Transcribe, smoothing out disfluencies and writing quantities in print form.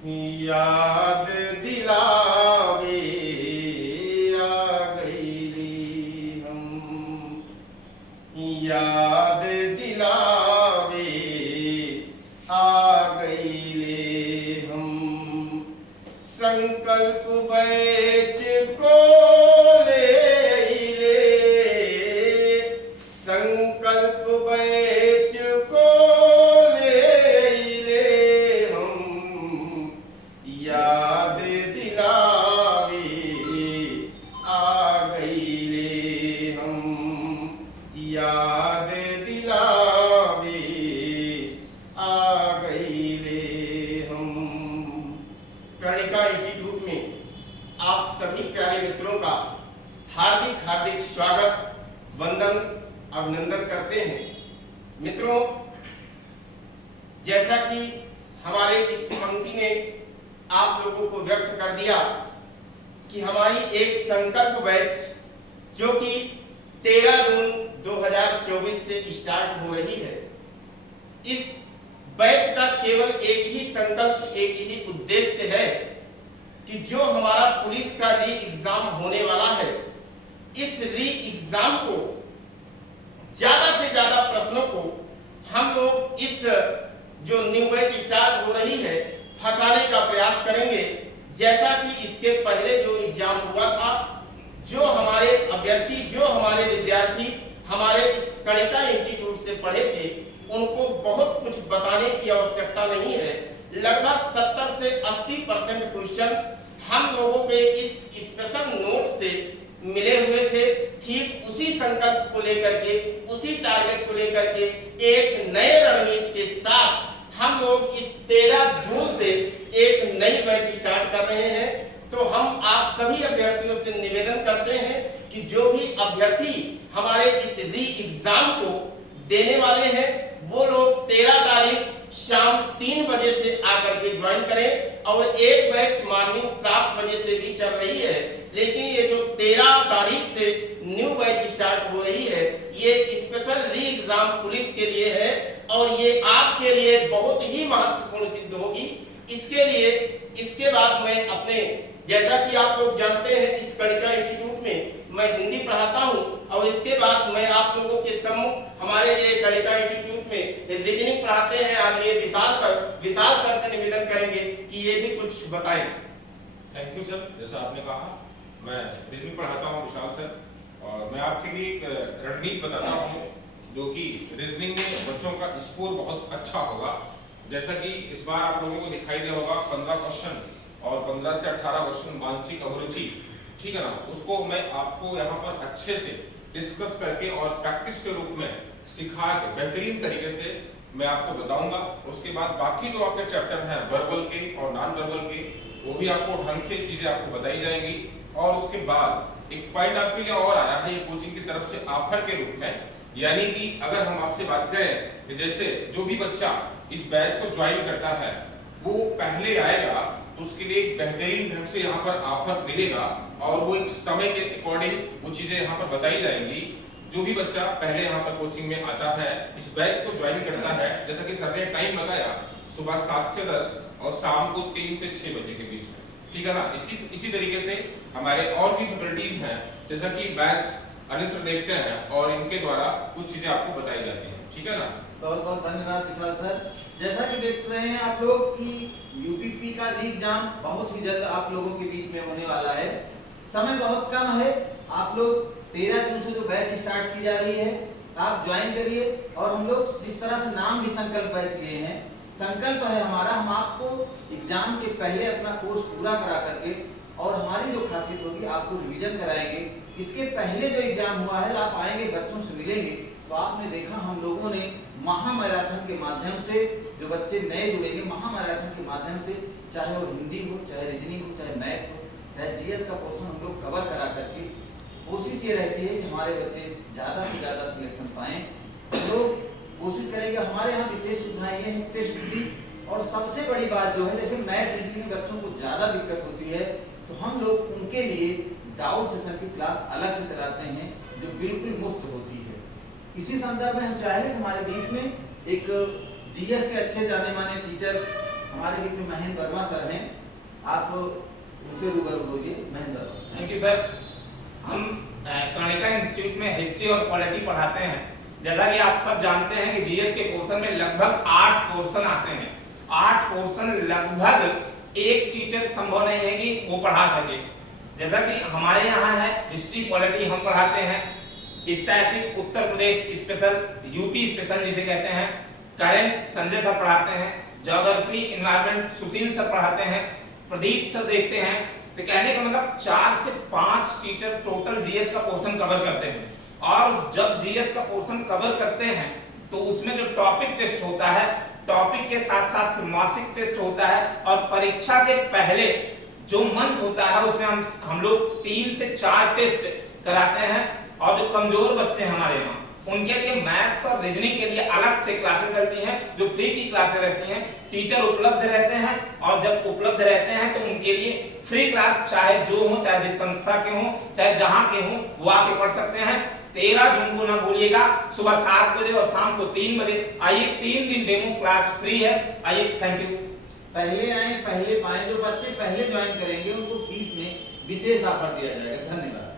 याद दिलावे आ गईली हम, याद दिलावे आ गईले हम। संकल्प बैच को ले, संकल्प बैच को ले हम, याद दिलावे आ गईले हम, याद दिलावे आ गईले हम। कर्णिका इंस्टीट्यूट में आप सभी प्यारे मित्रों का हार्दिक हार्दिक स्वागत, वंदन, अभिनंदन करते हैं। मित्रों, जैसा कि हमारे इस पंक्ति ने आप लोगों को व्यक्त कर दिया कि हमारी एक संकल्प बैच जो कि 13 जून 2024 से स्टार्ट हो रही है, इस बैच का केवल एक ही संकल्प, एक ही उद्देश्य है कि जो हमारा पुलिस का री एग्जाम होने वाला है, इस री एग्जाम को ज्यादा से ज्यादा प्रश्नों को हम लोग इस जो न्यू बैच स्टार्ट हो रही है फंसाने का प्रयास करेंगे। जैसा कि इसके पहले जो एग्जाम हुआ था, जो हमारे अभ्यर्थी, जो हमारे विद्यार्थी हमारे इस कर्णिका इंस्टीट्यूट से पढ़े थे, उनको बहुत कुछ बताने की आवश्यकता नहीं है। लगभग 70 से 80% क्वेश्चन हम लोगों के इस स्पेशल नोट से मिले हुए थे। ठीक उसी संकल्प को लेकर के, उसी टारगेट को लेकर के एक नए रणनीति के साथ हम लोग इस 13 जून से एक नई बैच स्टार्ट कर रहे हैं। तो हम आप सभी अभ्यर्थियों से निवेदन करते हैं कि जो भी अभ्यर्थी हमारे इस री एग्जाम को देने वाले हैं, वो लोग 13 तारीख शाम 3 बजे से आकर के ज्वाइन करें। और एक बैच मॉर्निंग 7 बजे से भी चल रही है, लेकिन ये जो 13 तारीख से न्यू बैच स्टार्ट हो रही है, ये स्पेशल री एग्जाम पुलिस के लिए है और ये आपके लिए बहुत ही महत्वपूर्ण सिद्ध होगी। इसके लिए इसके बाद मैं अपने, जैसा कि आप लोग जानते हैं, इस कर्णिका इंस्टीट्यूट में मैं हिंदी पढ़ाता हूं और इसके बाद मैं आप लोगों के सम्मुख हमारे ये कर्णिका इंस्टीट्यूट में रीजनिंग पढ़ाते हैं। आदरणीय विशाल सर से निवेदन करेंगे कि ये भी कुछ बताएं। Thank you sir. जैसा आपने कहा, मैं रीजनिंग पढ़ाता हूँ विशाल सर, और मैं आपके लिए एक रणनीति बताता हूँ जो कि रीजनिंग में बच्चों का स्कोर बहुत अच्छा होगा। जैसा कि इस बार आप लोगों को दिखाई दे होगा 15 क्वेश्चन और 15 से 18 क्वेश्चन मानसिक अभिरुचि, ठीक है ना, उसको मैं आपको यहाँ पर अच्छे से डिस्कस करके और प्रैक्टिस के रूप में सिखा के बेहतरीन तरीके से मैं आपको बताऊंगा। उसके बाद बाकी जो आपके चैप्टर हैं वर्बल के और नॉन वर्बल के, वो भी आपको ढंग से चीजें आपको बताई जाएंगी। और उसके बाद एक पॉइंट आपके लिए और आया है ये कोचिंग की तरफ से ऑफर के रूप में, यानी कि अगर हम आपसे बात करें कि जैसे जो भी बच्चा इस बैच को ज्वाइन करता है वो पहले आएगा तो उसके लिए एक बेहतरीन ढंग से यहाँ पर ऑफर मिलेगा और वो एक समय के अकॉर्डिंग वो चीजें यहाँ पर बताई जाएंगी। जो भी बच्चा पहले यहाँ पर कोचिंग में आता है, इस बैच को ज्वाइन करता है, जैसा कि सर ने टाइम बताया सुबह 7 से 10 और शाम को 3 से 6 बजे के बीच में, ठीक है ना। इसी तरीके से हमारे और भी फैकल्टीज हैं, जैसा कि मैथ अनिल सर देखते हैं और इनके द्वारा कुछ चीजें आपको बताई जाती हैं, ठीक है ना। बहुत बहुत धन्यवाद विशाल सर। जैसा कि देख रहे हैं आप लोग कि यूपीपी का री एग्जाम बहुत ही जल्द आप लोगों के बीच में होने वाला है। समय बहुत कम है। आप लोग 13 जून से जो बैच स्टार्ट की जा रही है, आप ज्वाइन करिए। और हम लोग जिस तरह से नाम भी संकल्प बैच लिए हैं, संकल्प है हमारा, हम आपको एग्जाम के पहले अपना कोर्स पूरा करा करके और हमारी जो खासियत होगी आपको रिवीजन कराएंगे। इसके पहले जो एग्जाम हुआ है, आप आएंगे, बच्चों से मिलेंगे, तो आपने देखा हम लोगों ने महामैराथन के माध्यम से जो बच्चे नए जुड़ेंगे, महामैराथन के माध्यम से, चाहे वो हिंदी हो, चाहे रीजनिंग हो, चाहे मैथ हो, चाहे जीएस का पोर्शन हम लोग कवर करा करके कोशिश ये रहती है कि हमारे बच्चे ज़्यादा से ज़्यादा सिलेक्शन पाएँ। तो कोशिश करेंगे। हमारे यहाँ विशेष सुविधाएं ये हैं, टेस्ट फ्री, और सबसे बड़ी बात जो है, जैसे मैथ रीजनिंग में बच्चों को ज़्यादा दिक्कत होती है, तो हम लोग उनके लिए डाउट सेशन की क्लास अलग से चलाते हैं जो बिल्कुल मुफ्त होती है। इसी संदर्भ में हम चाहेंगे हमारे बीच में एक जीएस के अच्छे जाने माने टीचर हमारे बीच में महेंद्र वर्मा सर हैं, आप उनसे रूबरू होइए। Mahendra Verma sir. Thank you sir. हम कर्णिका इंस्टीट्यूट में हिस्ट्री और पॉलिटी पढ़ाते हैं। जैसा कि आप सब जानते हैं कि जीएस के पोर्शन में लगभग 8 पोर्शन आते हैं। 8 पोर्शन लगभग एक टीचर संभव नहीं है कि वो पढ़ा सके। जैसा कि हमारे यहाँ है हिस्ट्री पॉलिटी हम पढ़ाते हैं, static Uttar Pradesh special, UP special जिसे कहते हैं, करंट संजय सर पढ़ाते हैं, ज्योग्राफी एनवायरनमेंट सुशील सर पढ़ाते हैं, प्रदीप सर देखते हैं। तो कहने का मतलब 4 से 5 टीचर टोटल जीएस का पोर्शन कवर करते हैं। और जब जीएस का पोर्शन कवर करते हैं तो उसमें जो टॉपिक टेस्ट होता है, टॉपिक के साथ साथ मासिक टेस्ट होता है, और परीक्षा के पहले जो मंथ होता है उसमें हम लोग 3 से 4 टेस्ट कराते हैं। और जो कमजोर बच्चे हैं हमारे यहाँ, उनके लिए मैथ्स और रीजनिंग के लिए अलग से क्लासेस चलती हैं, जो फ्री की क्लासेस रहती हैं। टीचर उपलब्ध रहते हैं, और जब उपलब्ध रहते हैं तो उनके लिए फ्री क्लास चाहे जो हो, चाहे जिस संस्था के हो, चाहे जहां के हो, वो आके पढ़ सकते हैं। 13 जून को ना भूलिएगा, सुबह 7 बजे और शाम को 3 बजे आइए। 3 दिन डेमो क्लास फ्री है, आइए। Thank you. पहले आए पहले पाए, जो बच्चे पहले ज्वाइन करेंगे उनको फीस में विशेष ऑफर दिया जाएगा। धन्यवाद।